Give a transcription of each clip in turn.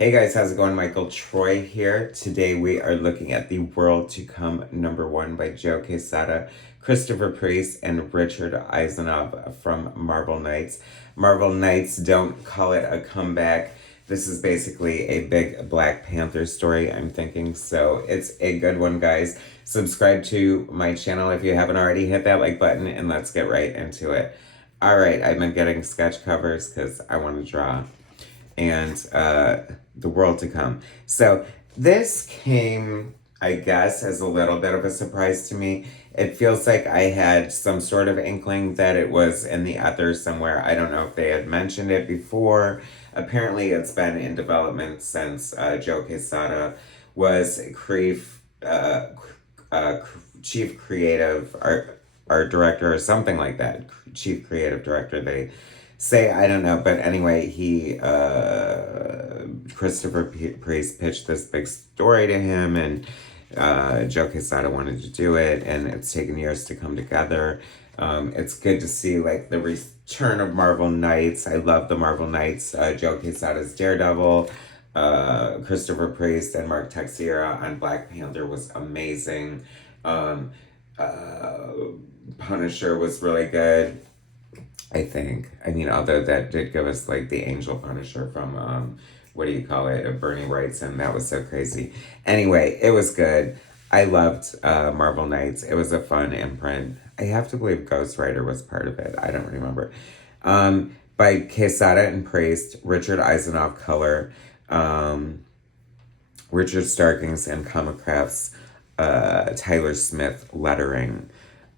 Hey guys, how's it going? Michael Troy here. Today we are looking at the World to Come #1 by Joe Quesada, Christopher Priest, and Richard Eisenhoff from Marvel Knights. Marvel Knights don't call it a comeback. This is basically a big Black Panther story, I'm thinking. So it's a good one, guys. Subscribe to my channel if you haven't already. Hit that like button and let's get right into it. All right, I've been getting sketch covers because I want to draw. And the World to Come. So this came, I guess, as a little bit of a surprise to me. It feels like I had some sort of inkling that it was in the ether somewhere. I don't know if they had mentioned it before. Apparently, it's been in development since Joe Quesada was chief creative art director or something like that. Chief creative director, they say. I don't know, but anyway, Christopher Priest pitched this big story to him, and Joe Quesada wanted to do it, and it's taken years to come together. It's good to see like the return of Marvel Knights. I love the Marvel Knights. Joe Quesada's Daredevil, Christopher Priest and Mark Teixeira on Black Panther was amazing. Punisher was really good, I think. I mean, although that did give us like the Angel Punisher from what do you call it? Bernie Wrightson. That was so crazy. Anyway, it was good. I loved Marvel Knights. It was a fun imprint. I have to believe Ghost Rider was part of it. I don't remember. By Quesada and Priest, Richard Eisenhoff color, Richard Starkings and Comic Crafts, Tyler Smith lettering.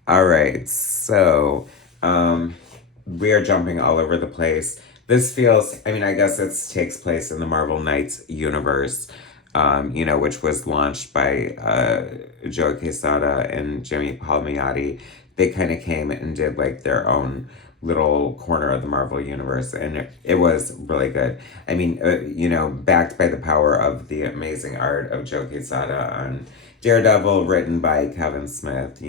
All right, so we are jumping all over the place. This feels, I mean, I guess it takes place in the Marvel Knights universe, which was launched by Joe Quesada and Jimmy Palmiotti. They kind of came and did like their own little corner of the Marvel universe, and it was really good. I mean, backed by the power of the amazing art of Joe Quesada on Daredevil, written by Kevin Smith,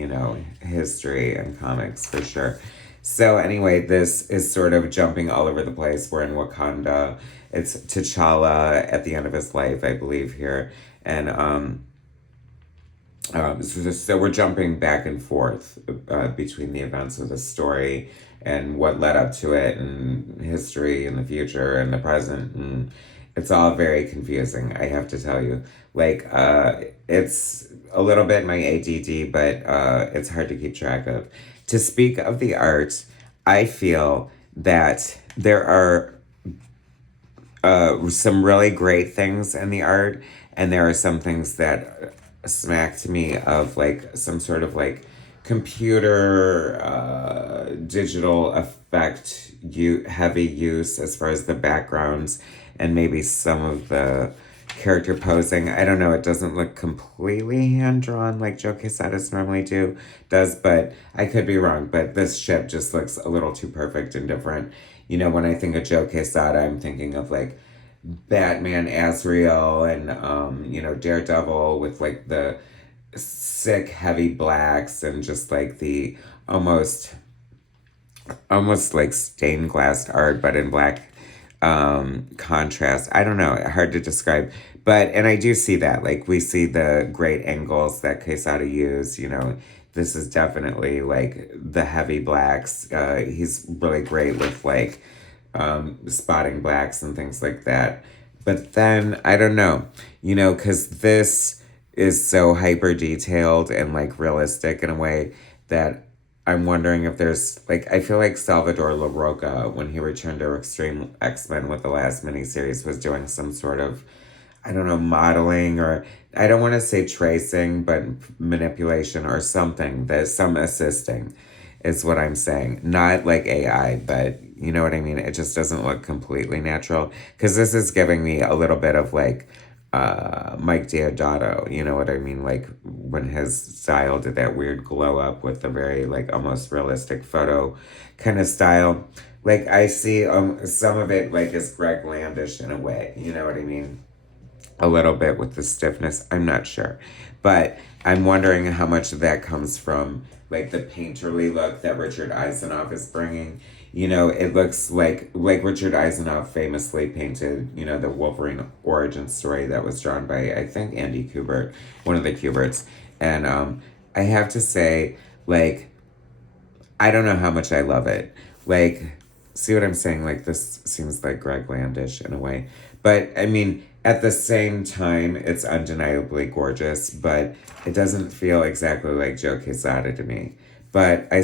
history and comics for sure. So anyway, this is sort of jumping all over the place. We're in Wakanda. It's T'Challa at the end of his life, I believe, here. And so we're jumping back and forth between the events of the story and what led up to it, and history and the future and the present. And it's all very confusing, I have to tell you. Like, it's a little bit my ADD, but it's hard to keep track of. To speak of the art, I feel that there are some really great things in the art, and there are some things that smack to me of like some sort of like computer digital effect heavy use as far as the backgrounds and maybe some of the character posing. I don't know, it doesn't look completely hand-drawn like Joe Quesada's normally does, but I could be wrong. But this ship just looks a little too perfect and different. When I think of Joe Quesada, I'm thinking of like Batman Azrael and Daredevil with like the sick heavy blacks and just like the almost like stained glass art, but in black contrast. I don't know, hard to describe. And I do see that. Like, we see the great angles that Quesada used. This is definitely like the heavy blacks. He's really great with like spotting blacks and things like that. But then, I don't know, because this is so hyper detailed and like realistic in a way that I'm wondering if there's, like, I feel like Salvador LaRocca, when he returned to Extreme X-Men with the last miniseries, was doing some sort of, I don't know, modeling, or I don't want to say tracing, but manipulation or something. There's some assisting is what I'm saying. Not like AI, but you know what I mean? It just doesn't look completely natural. Because this is giving me a little bit of like Mike Deodato, you know what I mean? Like when his style did that weird glow up with the very like almost realistic photo kind of style. Like I see some of it like as Greg Landish in a way, you know what I mean? A little bit with the stiffness, I'm not sure. But I'm wondering how much of that comes from like the painterly look that Richard Eisenhoff is bringing. You know, it looks like Richard Eisenoff famously painted, you know, the Wolverine origin story that was drawn by, I think, Andy Kubert, one of the Kuberts. And I have to say, like, I don't know how much I love it. Like, see what I'm saying? Like, this seems like Greg Landish in a way. But, I mean, at the same time, it's undeniably gorgeous, but it doesn't feel exactly like Joe Quesada to me. But I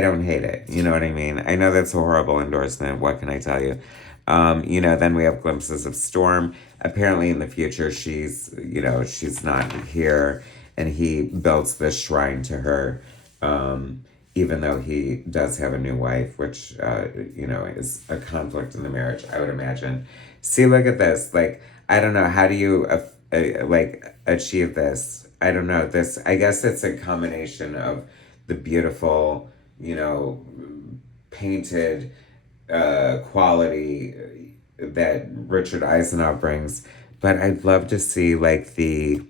don't hate it. You know what I mean? I know that's a horrible endorsement. What can I tell you? You know, then we have glimpses of Storm. Apparently, in the future, she's not here, and he builds this shrine to her. Even though he does have a new wife, which, you know, is a conflict in the marriage, I would imagine. See, look at this. Like, I don't know. How do you, like, achieve this? I don't know. I guess it's a combination of the beautiful, you know, painted quality that Richard Eisenoff brings. But I'd love to see, like, the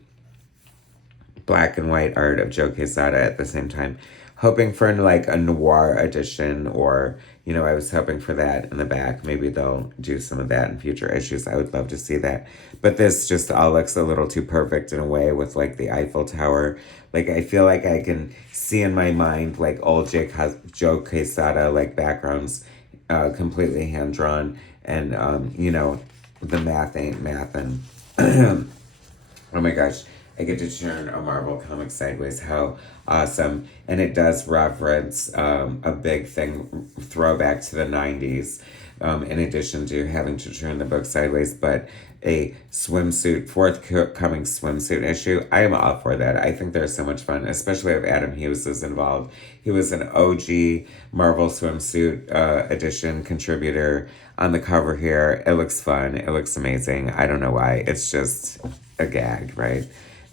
black and white art of Joe Quesada at the same time. Hoping for like a noir edition, or, you know, I was hoping for that in the back. Maybe they'll do some of that in future issues. I would love to see that. But this just all looks a little too perfect in a way with like the Eiffel Tower. Like, I feel like I can see in my mind like old Joe Quesada like backgrounds, completely hand drawn, and you know, the math ain't mathin'. Oh my gosh, I get to turn a Marvel comic sideways. How awesome. And it does reference a big thing, throwback to the 90s, in addition to having to turn the book sideways. But a forthcoming swimsuit issue, I am all for that. I think they're so much fun, especially if Adam Hughes is involved. He was an OG Marvel swimsuit edition contributor on the cover here. It looks fun. It looks amazing. I don't know why. It's just a gag, right?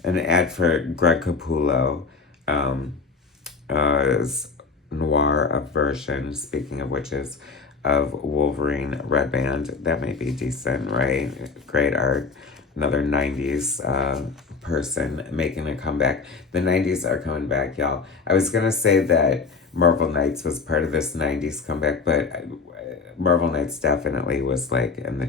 An ad for Greg Capullo, is noir version, speaking of witches, of Wolverine Red Band. That may be decent, right? Great art. Another 90s person making a comeback. The 90s are coming back, y'all. I was going to say that Marvel Knights was part of this 90s comeback, but Marvel Knights definitely was like in the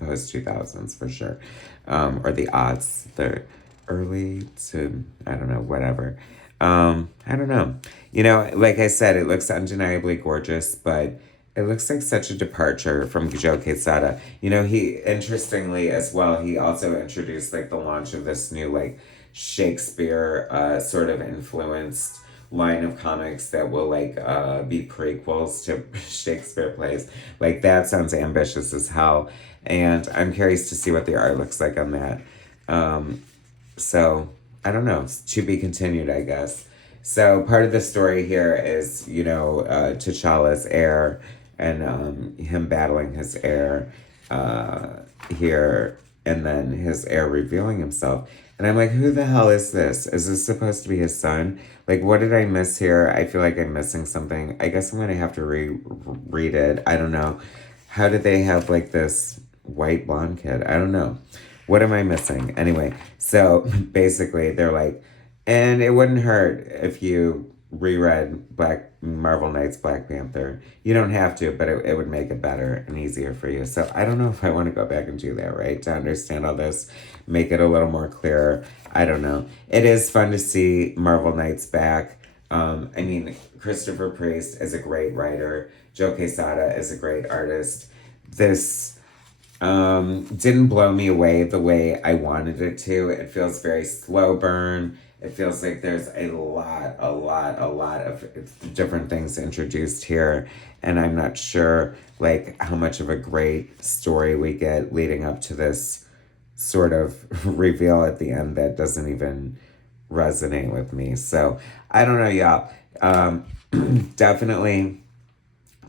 post 2000s for sure. Or the odds. The early to, I don't know, whatever. I don't know. You know, like I said, it looks undeniably gorgeous, but it looks like such a departure from Joe Quesada. You know, interestingly as well, he also introduced like the launch of this new like Shakespeare sort of influenced line of comics that will like be prequels to Shakespeare plays. Like, that sounds ambitious as hell. And I'm curious to see what the art looks like on that. So, I don't know. It's to be continued, I guess. So, part of the story here is, you know, T'Challa's heir, and him battling his heir here, and then his heir revealing himself. And I'm like, who the hell is this? Is this supposed to be his son? Like, what did I miss here? I feel like I'm missing something. I guess I'm going to have to read it. I don't know. How did they have, like, this white blonde kid? I don't know. What am I missing? Anyway, so basically they're like, and it wouldn't hurt if you reread Marvel Knights Black Panther. You don't have to, but it would make it better and easier for you. So I don't know if I want to go back and do that, right? To understand all this, make it a little more clear. I don't know. It is fun to see Marvel Knights back. I mean, Christopher Priest is a great writer. Joe Quesada is a great artist. This didn't blow me away the way I wanted it to. It feels very slow burn. It feels like there's a lot of different things introduced here. And I'm not sure, like, how much of a great story we get leading up to this sort of reveal at the end that doesn't even resonate with me. So, I don't know, y'all. Definitely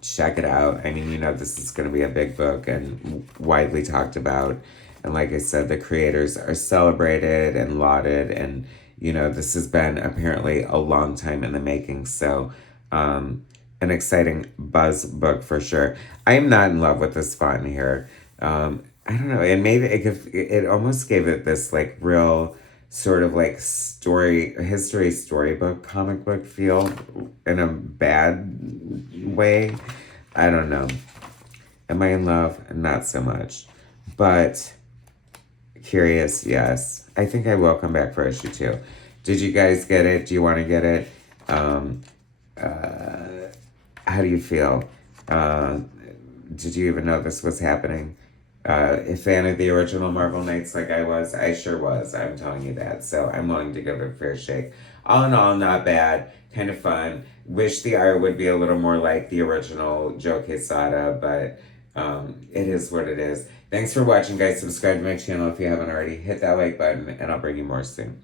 check it out. I mean, you know, this is going to be a big book and widely talked about. And like I said, the creators are celebrated and lauded. And, you know, this has been apparently a long time in the making. So, an exciting buzz book for sure. I am not in love with this font here. I don't know. And maybe it almost gave it this like real sort of like history storybook, comic book feel in a bad way. I don't know. Am I in love? Not so much. But curious, yes. I think I will come back for issue 2. Did you guys get it? Do you want to get it? Um, how do you feel? Did you even know this was happening? A fan of the original Marvel Knights like I was? I sure was. I'm telling you that. So I'm willing to give it a fair shake. All in all, not bad. Kind of fun. Wish the art would be a little more like the original Joe Quesada, but it is what it is. Thanks for watching, guys. Subscribe to my channel if you haven't already. Hit that like button, and I'll bring you more soon.